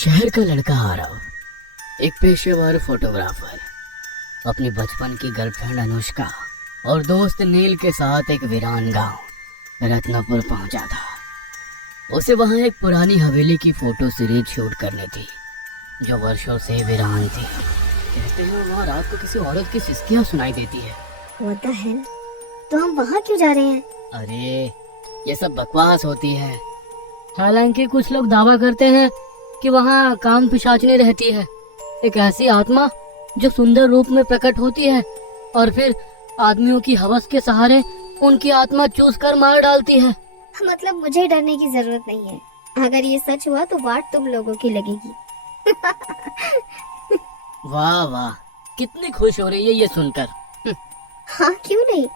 शहर का लड़का आरव, एक पेशेवर फोटोग्राफर, अपनी बचपन की गर्लफ्रेंड अनुष्का और दोस्त नील के साथ एक वीरान गांव रत्नापुर पहुंचा था। उसे वहां एक पुरानी हवेली की फोटो सीरीज शूट करनी थी जो वर्षों से वीरान थी। कहते हैं वहां रात को किसी औरत की सिसकियां सुनाई देती है। What the hell? तो हम वहाँ क्यों जा रहे हैं? अरे ये सब बकवास होती है। हालांकि कुछ लोग दावा करते हैं कि वहाँ काम पिशाचनी रहती है, एक ऐसी आत्मा जो सुंदर रूप में प्रकट होती है और फिर आदमियों की हवस के सहारे उनकी आत्मा चूस कर मार डालती है। मतलब मुझे डरने की जरूरत नहीं है। अगर ये सच हुआ तो वाट तुम लोगों की लगेगी। वाह वाह, कितनी खुश हो रही है ये सुनकर। हाँ क्यों नहीं,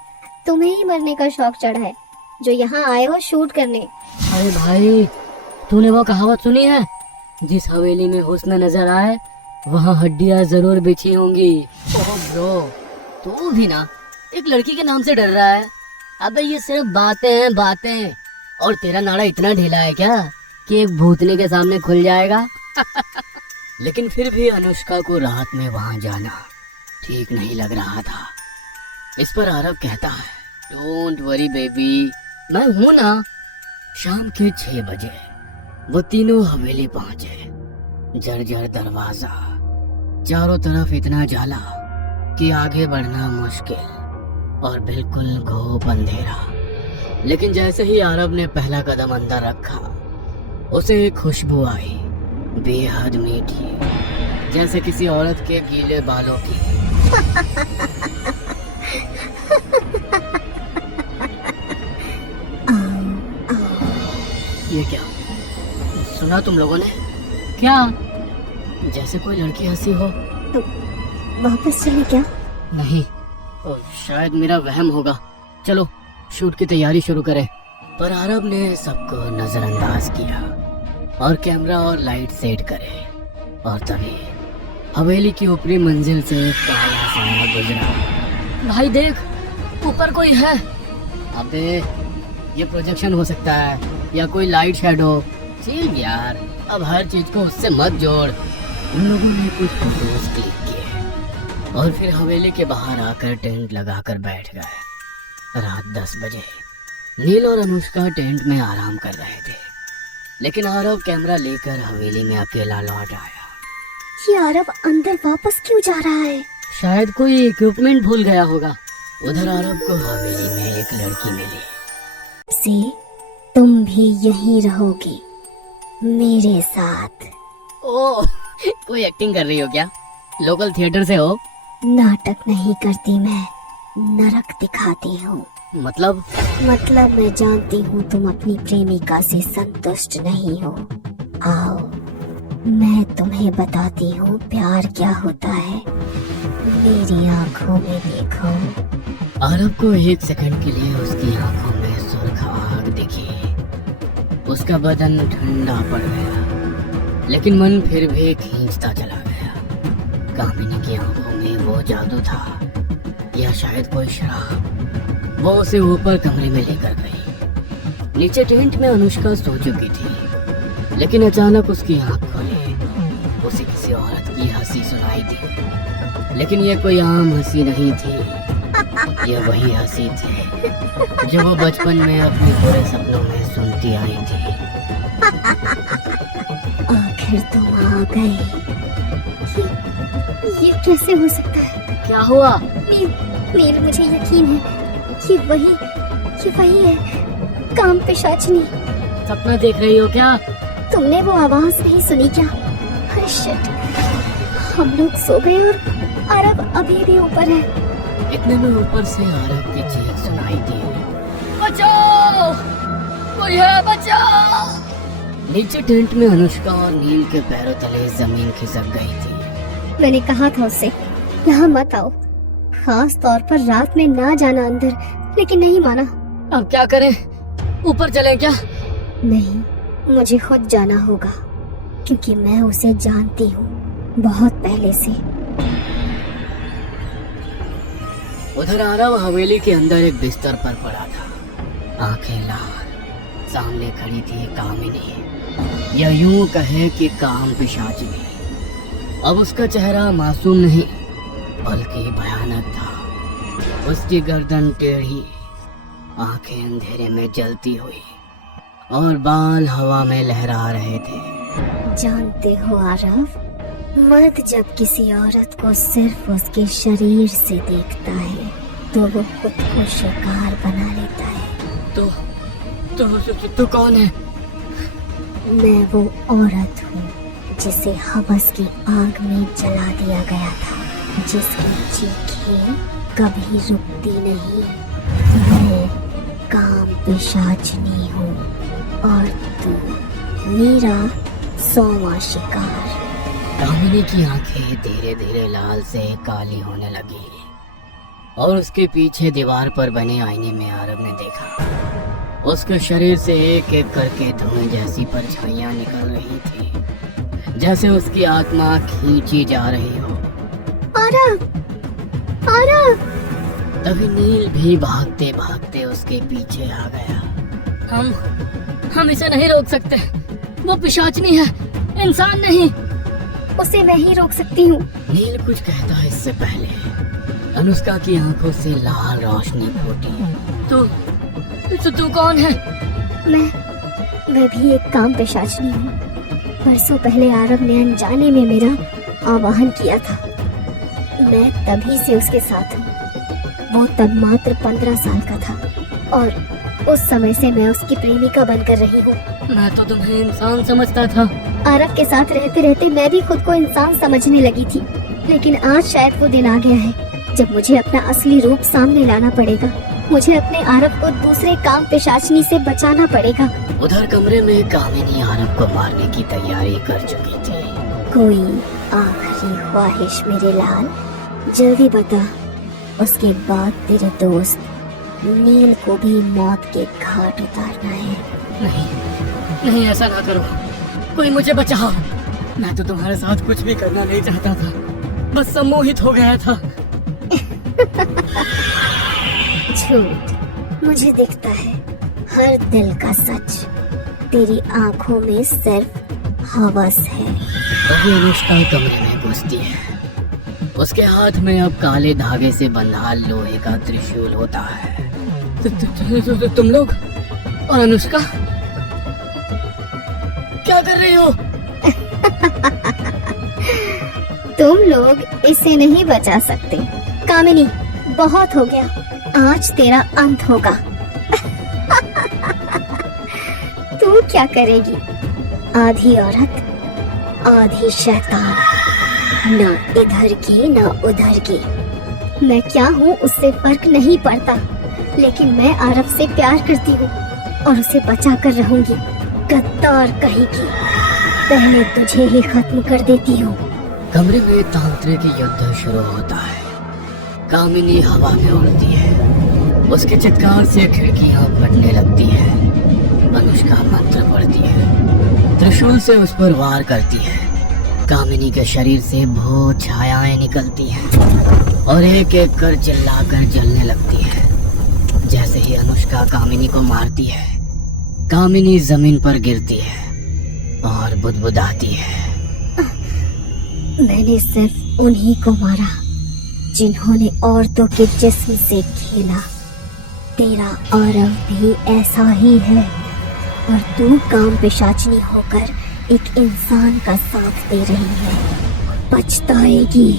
तुम्हें ही मरने का शौक चढ़ा है जो यहाँ आए हो शूट करने। अरे भाई, तूने वो कहावत सुनी है, जिस हवेली में हुस्न नजर आए वहाँ हड्डियाँ जरूर बिछी होंगी। ओह ब्रो, तू भी ना एक लड़की के नाम से डर रहा है। अबे ये सिर्फ बातें हैं बातें, और तेरा नाड़ा इतना ढीला है क्या कि एक भूतनी के सामने खुल जाएगा। लेकिन फिर भी अनुष्का को रात में वहाँ जाना ठीक नहीं लग रहा था। इस पर आरव कहता है, डोंट वरी बेबी, मैं हूं ना। शाम के 6 बजे वो तीनों हवेली पहुंचे। जर्जर दरवाजा, चारों तरफ इतना जाला कि आगे बढ़ना मुश्किल और बिल्कुल घोप अंधेरा। लेकिन जैसे ही आरव ने पहला कदम अंदर रखा, उसे एक खुशबू आई, बेहद मीठी, जैसे किसी औरत के गीले बालों की। ये क्या सुना तुम लोगों ने? क्या? जैसे कोई लड़की हंसी हो। तो वापस चले क्या? नहीं, शायद मेरा वहम होगा। चलो शूट की तैयारी शुरू करें। पर आरव ने सबको नजरअंदाज किया और कैमरा और लाइट सेट करे। और तभी हवेली की ऊपरी मंजिल से एक काला साया गुजरा। भाई देख, ऊपर कोई है। अबे ये प्रोजेक्शन हो सकता है या कोई लाइट शैडो। चल यार, अब हर चीज को उससे मत जोड़। उन लोगों ने कुछ फोटोज क्लिक किए और फिर हवेली के बाहर आकर टेंट लगाकर बैठ गए। रात 10 बजे नील और अनुष्का टेंट में आराम कर रहे थे, लेकिन आरव कैमरा लेकर हवेली में अकेला लौट आया। ये आरव अंदर वापस क्यों जा रहा है? शायद कोई इक्विपमेंट भूल गया होगा। उधर आरव को हवेली में एक लड़की मिली। से तुम भी यहीं रहोगी मेरे साथ। ओह, कोई एक्टिंग कर रही हो क्या? लोकल थिएटर से हो? नाटक नहीं करती मैं, नरक दिखाती हूँ। मतलब मैं जानती हूँ तुम अपनी प्रेमिका से संतुष्ट नहीं हो। आओ मैं तुम्हें बताती हूँ प्यार क्या होता है। मेरी आँखों में देखो। आरव को 1 सेकंड के लिए उसकी आंखों में सुर्ख आग दिखी। उसका बदन ठंडा पड़ गया, लेकिन मन फिर भी खींचता चला गया। कामिनी की आंखों में वो जादू था या शायद कोई शराब। वो उसे ऊपर कमरे में लेकर गई। नीचे टेंट में अनुष्का सो चुकी थी, लेकिन अचानक उसकी आंख खोली। उसे किसी औरत की हंसी सुनाई दी, लेकिन ये कोई आम हंसी नहीं थी। ये वही हंसी थी जो वो बचपन में अपने पूरे सपनों में सुनती आई थी। आखिर तुम आ गए। ये कैसे हो सकता है? क्या हुआ? नील, मुझे यकीन है ये वही है, काम पिशाचनी। सपना देख रही हो क्या? तुमने वो आवाज नहीं सुनी क्या? अरे शिट, हम लोग सो गए और आरव अभी भी ऊपर है। इतने में ऊपर से आरव की चीख सुनाई दी, बचाओ, कोई है, बचाओ। नीचे टेंट में अनुष्का और नील के पैरों तले जमीन खिसक गई थी। मैंने कहा था उससे यहाँ मत आओ, खास तौर पर रात में ना जाना अंदर, लेकिन नहीं माना। अब क्या करें, ऊपर चलें क्या? नहीं, मुझे खुद जाना होगा क्योंकि मैं उसे जानती हूँ बहुत पहले से। उधर आरव हवेली के अंदर एक बिस्तर पर पड़ा था, आंखें लाल। सामने खड़ी थी कामिनी, या यूं कहे कि काम पिशाचिनी। अब उसका चेहरा मासूम नहीं बल्कि भयानक था। उसकी गर्दन टेढ़ी, आंखें अंधेरे में जलती हुई और बाल हवा में लहरा रहे थे। जानते हो आरव, मर्द जब किसी औरत को सिर्फ उसके शरीर से देखता है तो वो खुद को शिकार बना लेता है। तो कौन है? मैं वो औरत हूँ जिसे हवस की आग में जला दिया गया था, जिसकी चीखें कभी रुकती नहीं। मैं काम पिशाचिनी हूँ और तू मेरा 100वां शिकार। कामिनी की आंखें धीरे धीरे लाल से काली होने लगी और उसके पीछे दीवार पर बने आईने में आरव ने देखा उसके शरीर से एक एक करके धुएं जैसी परछाइयां निकल रही थी, जैसे उसकी आत्मा खींची जा रही हो। आरव, आरव! तभी नील भी भागते भागते उसके पीछे आ गया। हम इसे नहीं रोक सकते, वो पिशाचनी है, इंसान नहीं। उसे मैं ही रोक सकती हूँ। नील कुछ कहता है इससे पहले अनुष्का की आंखों से लाल रोशनी फूटी। तू कौन है? मैं भी एक काम पिशाचनी हूँ। बरसों पहले आरव ने अनजाने में मेरा आवाहन किया था। मैं तभी से उसके साथ हूँ। वो तब मात्र 15 साल का था और उस समय से मैं उसकी प्रेमिका बनकर रही हूँ। मैं तो तुम्हें इंसान समझता था। आरव के साथ रहते रहते मैं भी खुद को इंसान समझने लगी थी, लेकिन आज शायद वो दिन आ गया है जब मुझे अपना असली रूप सामने लाना पड़ेगा। मुझे अपने आरव को दूसरे काम पिशाचनी से बचाना पड़ेगा। उधर कमरे में कामिनी आरव को मारने की तैयारी कर चुकी थी। कोई आखिरी ख्वाहिश मेरे लाल, जल्दी बता। उसके बाद तेरे दोस्त नील को भी मौत के घाट उतारना है। नहीं, ऐसा ना करो। कोई मुझे बचाओ। मैं तो तुम्हारे साथ कुछ भी करना नहीं चाहता था, बस सम्मोहित हो गया था। झूठ, मुझे दिखता है हर दिल का सच। तेरी आंखों में सिर्फ हवस है। तभी अनुष्का कमरे में घुसती है। उसके हाथ में अब काले धागे से बंधा लोहे का त्रिशूल होता है। तुम लोग और अनुष्का क्या कर रही हो? तुम लोग इसे नहीं बचा सकते। कामिनी, बहुत हो गया, आज तेरा अंत होगा। तू क्या करेगी? आधी औरत, आधी शैतान, ना इधर की ना उधर की। मैं क्या हूँ उससे फर्क नहीं पड़ता, लेकिन मैं आरव से प्यार करती हूँ और उसे बचा कर रहूंगी। गद्दार कहेगी, पहले तुझे ही खत्म कर देती हूँ। कमरे में तांत्रिक युद्ध शुरू होता है। कामिनी हवा में उड़ती है, उसके चित्कार से खिड़कियां फटने लगती है। अनुष्का मंत्र पढ़ती है, त्रिशूल से उस पर वार करती है। कामिनी के शरीर से भूत छायाएं निकलती हैं और एक एक कर चिल्लाकर जलने लगती है। जैसे ही अनुष्का कामिनी को मारती है, कामिनी जमीन पर गिरती है और बुदबुदाती है। मैंने सिर्फ उन्हीं को मारा जिन्होंने औरतों के जिस्म से खेला। तेरा आरव भी ऐसा ही है और तू काम पिशाचनी होकर एक इंसान का साथ दे रही है। पछताएगी,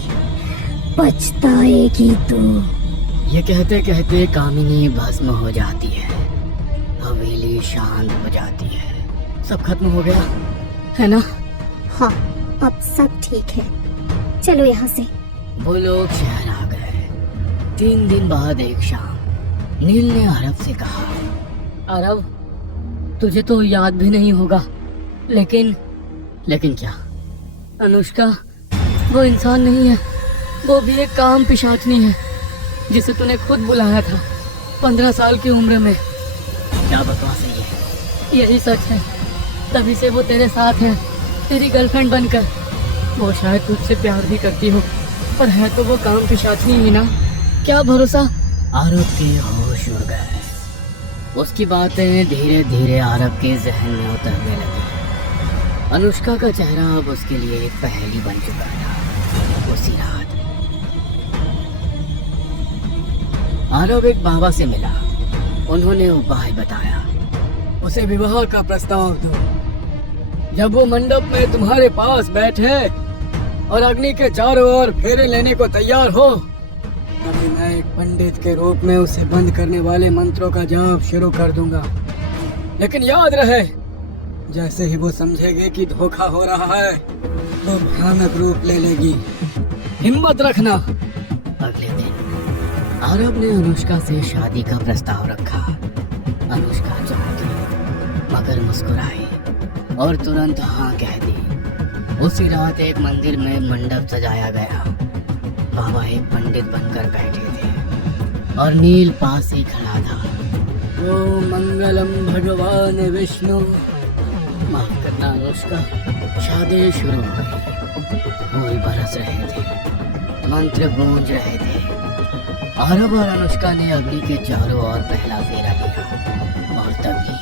पछताएगी तू। ये कहते कहते कामिनी भस्म हो जाती है। हवेली शांत हो जाती है। सब खत्म हो गया है ना? हाँ, अब सब ठीक है। चलो यहाँ से। वो लोग शहर आ गए। 3 दिन बाद एक शाम नील ने आरव से कहा, आरव, तुझे तो याद भी नहीं होगा, लेकिन क्या? अनुष्का वो इंसान नहीं है, वो भी एक काम पिशाचनी है जिसे तूने खुद बुलाया था 15 साल की उम्र में। क्या बकवास है ये? यही सच है। तभी से वो तेरे साथ है, तेरी गर्लफ्रेंड बनकर। वो शायद तुझसे प्यार भी करती हो, पर है तो वो काम पिशाचनी ही ना। क्या भरोसा? आरव के होश उड़ गए। उसकी बातें धीरे धीरे आरव के जहन में उतरने लगी। अनुष्का का चेहरा अब उसके लिए एक पहेली बन चुका था। उसी रात आरव एक बाबा से मिला। उन्होंने उपाय बताया। उसे विवाह का प्रस्ताव दो। जब वो मंडप में तुम्हारे पास बैठे और अग्नि के चारों ओर फेरे लेने को तैयार हो, तभी मैं एक पंडित के रूप में उसे बंद करने वाले मंत्रों का जाप शुरू कर दूंगा। लेकिन याद रहे, जैसे ही वो समझेगी कि धोखा हो रहा है तो भयानक रूप ले लेगी। हिम्मत रखना। अगले दिन आरव ने अनुष्का से शादी का प्रस्ताव रखा। अनुष्का चौंकी मगर मुस्कुराई और तुरंत हाँ कह दी। उसी रात एक मंदिर में मंडप सजाया गया। बाबा एक पंडित बनकर बैठे थे और नील पास ही खड़ा था। ओ मंगलम भगवान विष्णु। माफ करना अनुष्का, शादी शुरू हो गई। फूल बरस रहे थे, मंत्र गूंज रहे थे। आरव और अनुष्का ने अग्नि के चारों ओर पहला फेरा लिया और तभी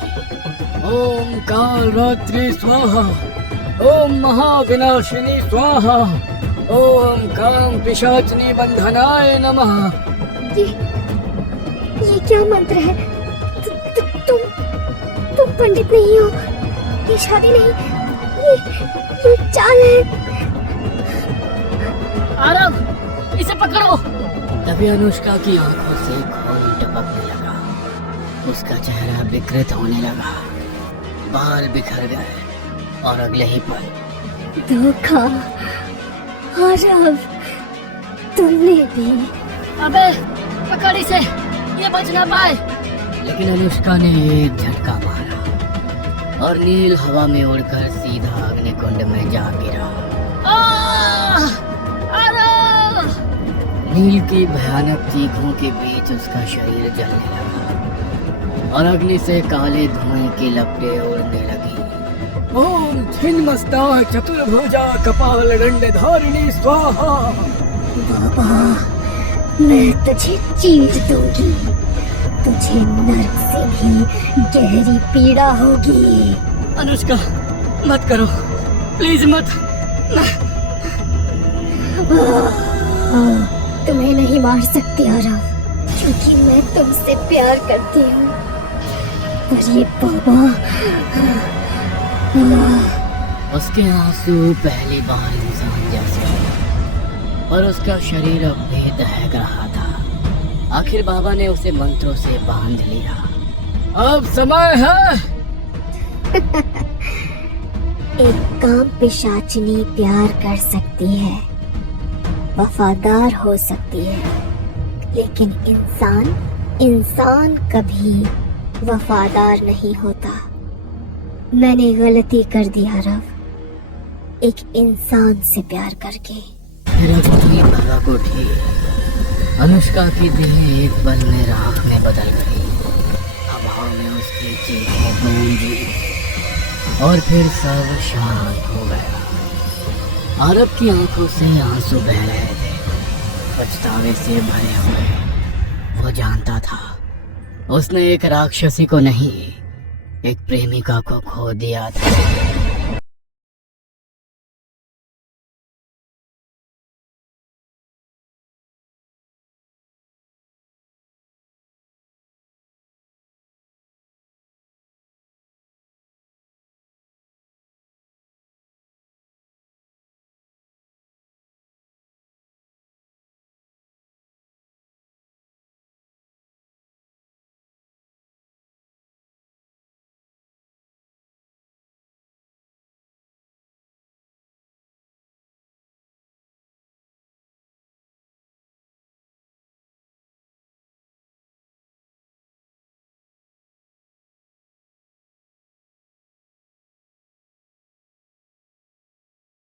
ओम काल रात्रि स्वाहा, ओम महाविनाशिनी स्वाहा, ओम काम पिशाचनी बंधनाय नमः। ये क्या मंत्र है? तुम पंडित नहीं हो। ये शादी नहीं, ये चाल है। आरव, इसे पकड़ो। तभी अनुष्का की आंखों से खून टपकने लगा। उसका चेहरा विकृत होने लगा, बाल बिखर गए और अगले ही पल धोखा। आरव, तुमने भी। अबे पकड़ इसे, ये बच ना पाए। लेकिन अनुष्का ने एक झटका मारा और नील हवा में उड़कर सीधा अग्निकुंड में जा गिरा। नील की भयानक चीखों के बीच उसका शरीर जलने लगा और अग्नि से काले धुएं की लपटें उड़ने लगी। ओम छिन्नमस्ता चतुर्भुजा कपाल दंडधारिणी स्वाहा। बाबा, मैं तुझे चीर दूंगी। तुझे नर्क से भी गहरी पीड़ा होगी। अनुष्का, मत करो प्लीज, मत। तुम्हें नहीं मार सकती आरव, क्योंकि मैं तुमसे प्यार करती हूँ। पर ये बाबा। उसके आंसू पहली बार इंसान जैसे हुए और उसका शरीर अब भी दहक रहा था। आखिर बाबा ने उसे मंत्रों से बांध लिया। अब समय है। एक काम पिशाचिनी प्यार कर सकती है, वफादार हो सकती है, लेकिन इंसान कभी वफादार नहीं होता। मैंने गलती कर दी आरव, एक इंसान से प्यार करके। फिर अग्नि भड़क उठी। अनुष्का की देह एक पल में राख में बदल गई। हवा में उसकी चीखें गूंजी और फिर सब शांत हो गया। आरव की आंखों से आंसू बह रहे थे, पछतावे से भरे हुए। वो जानता था उसने एक राक्षसी को नहीं, एक प्रेमिका को खो दिया था।